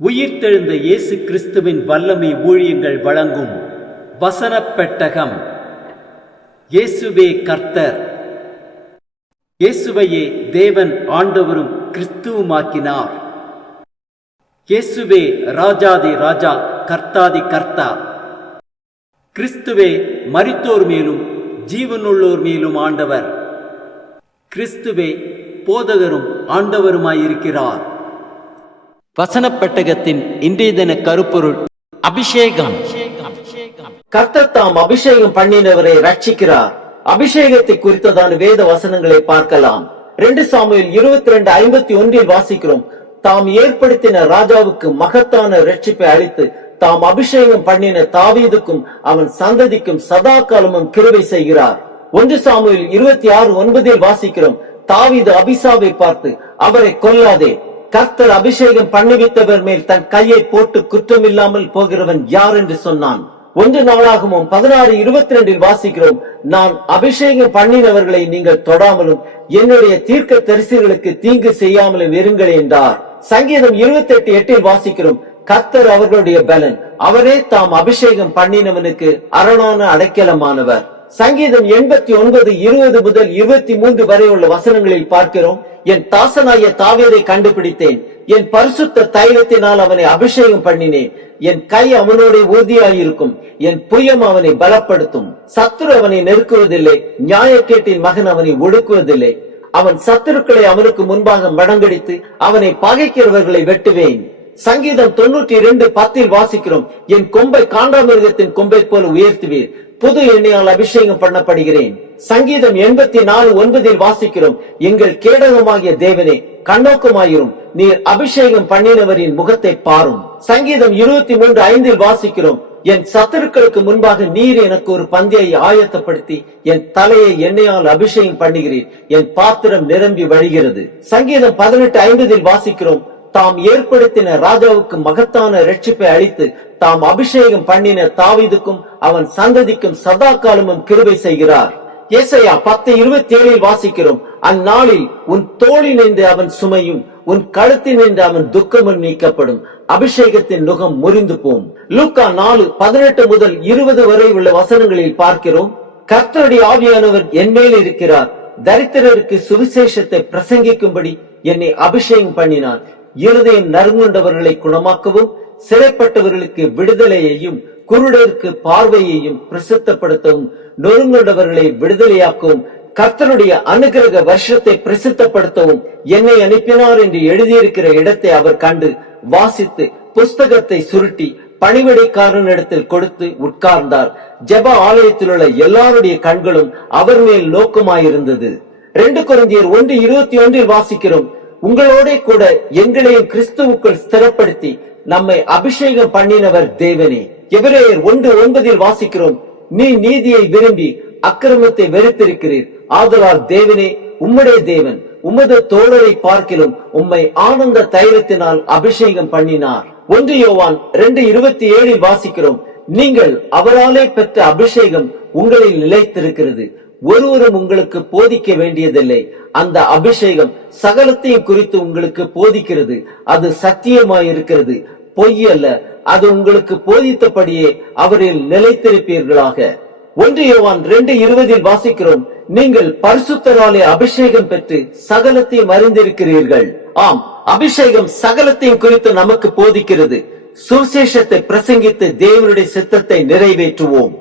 உயிர்த்தெழுந்த இயேசு கிறிஸ்துவின் வல்லமை ஊழியங்கள் வழங்கும் வசனப் பெட்டகம். இயேசுவே கர்த்தர். இயேசுவையே தேவன் ஆண்டவரும் கிறிஸ்துவுமாக்கினார். இயேசுவே ராஜாதி ராஜா, கர்த்தாதி கர்த்தா. கிறிஸ்துவே மரித்தோர் மேலும் ஜீவனுள்ளோர் மேலும் ஆண்டவர். கிறிஸ்துவே போதகரும் ஆண்டவருமாயிருக்கிறார். வசனப் பெட்டகத்தின் இன்றைய தின கருப்பொருள் அபிஷேகம். கர்த்தர் தாம் அபிஷேகம் பண்ணினவரை ரட்சிக்கிறார். அபிஷேகத்தை குறித்ததான வேத வசனங்களை பார்க்கலாம். 2 சாமுவேல் 22:51 வாசிக்கிறோம். தாம் ஏற்படுத்தின ராஜாவுக்கு மகத்தான ரட்சிப்பை அளித்து தாம் அபிஷேகம் பண்ணின தாவீதுக்கும் அவன் சந்ததிக்கும் சதா காலமும் கிருபை செய்கிறார். 1 சாமுவேல் 26:9 வாசிக்கிறோம். தாவீது அபிசாவை பார்த்து, அவரை கொல்லாதே, கர்த்தர் அபிஷேகம் பண்ணிவித்தவர் மேல் தன் கையை போட்டு குற்றமில்லாமல் போகிறவன் யார் என்று சொன்னான். 1 நாளாகமும் 16:22 வாசிக்கிறோம். நான் அபிஷேகம் பண்ணினவர்களை நீங்கள் தொடாமலும் என்னுடைய தீர்க்க தரிசிகளுக்கு தீங்கு செய்யாமலும் இருங்கள் என்றார். சங்கீதம் 28:8 வாசிக்கிறோம். கர்த்தர் அவர்களுடைய பலன், அவரே தாம் அபிஷேகம் பண்ணினவனுக்கு அரணான அடைக்கலமானவர். சங்கீதம் 89:20 முதல் 23 வரை உள்ள வசனங்களில் பார்க்கிறோம். என் தாசனாய தாவீதை கண்டுபிடித்தேன், என் பரிசுத்த தைலத்தினால் அவனை அபிஷேகம் பண்ணினேன். என் கை அவனோட உறுதியாயிருக்கும், என் புயம் அவனை பலப்படுத்தும். சத்துரு அவனை நெருக்குவதில்லை, நியாயக்கேட்டின் மகன் அவனை ஒடுக்குவதில்லை. அவன் சத்துருக்களை அவனுக்கு முன்பாக மடங்கடித்து அவனை பகைக்கிறவர்களை வெட்டுவேன். சங்கீதம் 92:10 வாசிக்கிறோம். என் கொம்பை காண்டாமிருகத்தின் கொம்பை போல உயர்த்துவீர், புது எண்ணெயால் அபிஷேகம் பண்ணப்படுகிறேன். சங்கீதம் 84:9 வாசிக்கிறோம். எங்கள் கேடகமாகிய தேவனே, கண்ணோக்கமாயிரும், நீர் அபிஷேகம் பண்ணினவரின் முகத்தை பாரும். சங்கீதம் 23:5 வாசிக்கிறோம். என் சத்துருக்களுக்கு முன்பாக நீர் எனக்கு ஒரு பந்தியை ஆயத்தப்படுத்தி என் தலையை எண்ணெயால் அபிஷேகம் பண்ணுகிறீர், என் பாத்திரம் நிரம்பி வழிகிறது. சங்கீதம் 18:50 வாசிக்கிறோம். தாம் ஏற்படுத்தின ராஜாவுக்கு மகத்தான ரட்சிப்பை அளித்து தாம் அபிஷேகம் பண்ணின தாவீதுக்கும் அவன் சந்ததிக்கும் சதா காலமும் கிருபை செய்கிறார். ஏசாயா 10:27 வாசிக்கிறோம். அந்நாளில் உன் தோளினின்று அவன் சுமையும் உன் கழுத்தினின்று அவன் துக்கமும் நீக்கப்படும், அபிஷேகத்தின் நுகம் முறிந்து போம். லூக்கா 4:18 முதல் 20 வரை உள்ள வசனங்களில் பார்க்கிறோம். கர்த்தருடைய ஆவியானவர் என் மேல் இருக்கிறார், தரித்திரருக்கு சுவிசேஷத்தை பிரசங்கிக்கும்படி என்னை அபிஷேகம் பண்ணினார். இருதயம் நறுங்குண்டவர்களை குணமாக்கவும், சிறைப்பட்டவர்களுக்கு விடுதலையையும், குருடருக்கு பார்வையையும் பிரசித்தப்படுத்தவும், நொறுங்குண்டவர்களை விடுதலையாக்கவும், கர்த்தருடைய அனுக்கிரக வருஷத்தை பிரசித்தப்படுத்தவும் என்னை அனுப்பினார் என்று எழுதியிருக்கிற இடத்தை அவர் கண்டு வாசித்து புஸ்தகத்தை சுருட்டி பணிவிடைக்காரனிடத்தில் கொடுத்து உட்கார்ந்தார். ஜெப ஆலயத்தில் உள்ள எல்லாருடைய கண்களும் அவர் மேல் நோக்கமாயிருந்தது. 2 கொரிந்தியர் 1:21 வாசிக்கிறோம். உங்களோட கூட எங்களையும் கிறிஸ்துவுக்குள் ஸ்திரப்படுத்தி நம்மை அபிஷேகம் பண்ணினவர் தேவனே. எபிரேயர் 1:9 வாசிக்கிறோம். நீ நீதியை விரும்பி அக்கிரமத்தை வெறுத்திருக்கிறீர், ஆதலால் தேவனே, உம்முடைய தேவன் உமது தோழரை பார்க்கிலும் உம்மை ஆனந்த தைலத்தினால் அபிஷேகம் பண்ணினார். 1 யோவான் 2:27 வாசிக்கிறோம். நீங்கள் அவராலே பெற்ற அபிஷேகம் உங்களில் நிலைத்திருக்கிறது, ஒருவரும் உங்களுக்கு போதிக்க வேண்டியதில்லை. அந்த அபிஷேகம் சகலத்தையும் குறித்து உங்களுக்கு போதிக்கிறது, அது சத்தியமாயிருக்கிறது, பொய் அல்ல. அது உங்களுக்கு போதித்தபடியே அவரில் நிலைத்திருப்பீர்களாக. 1 யோவான் 2:20 வாசிக்கிறோம். நீங்கள் பரிசுத்தராலே அபிஷேகம் பெற்று சகலத்தையும் அறிந்திருக்கிறீர்கள். ஆம், அபிஷேகம் சகலத்தையும் குறித்து நமக்கு போதிக்கிறது. சுவிசேஷத்தை பிரசங்கித்து தேவனுடைய சித்தத்தை நிறைவேற்றுவோம்.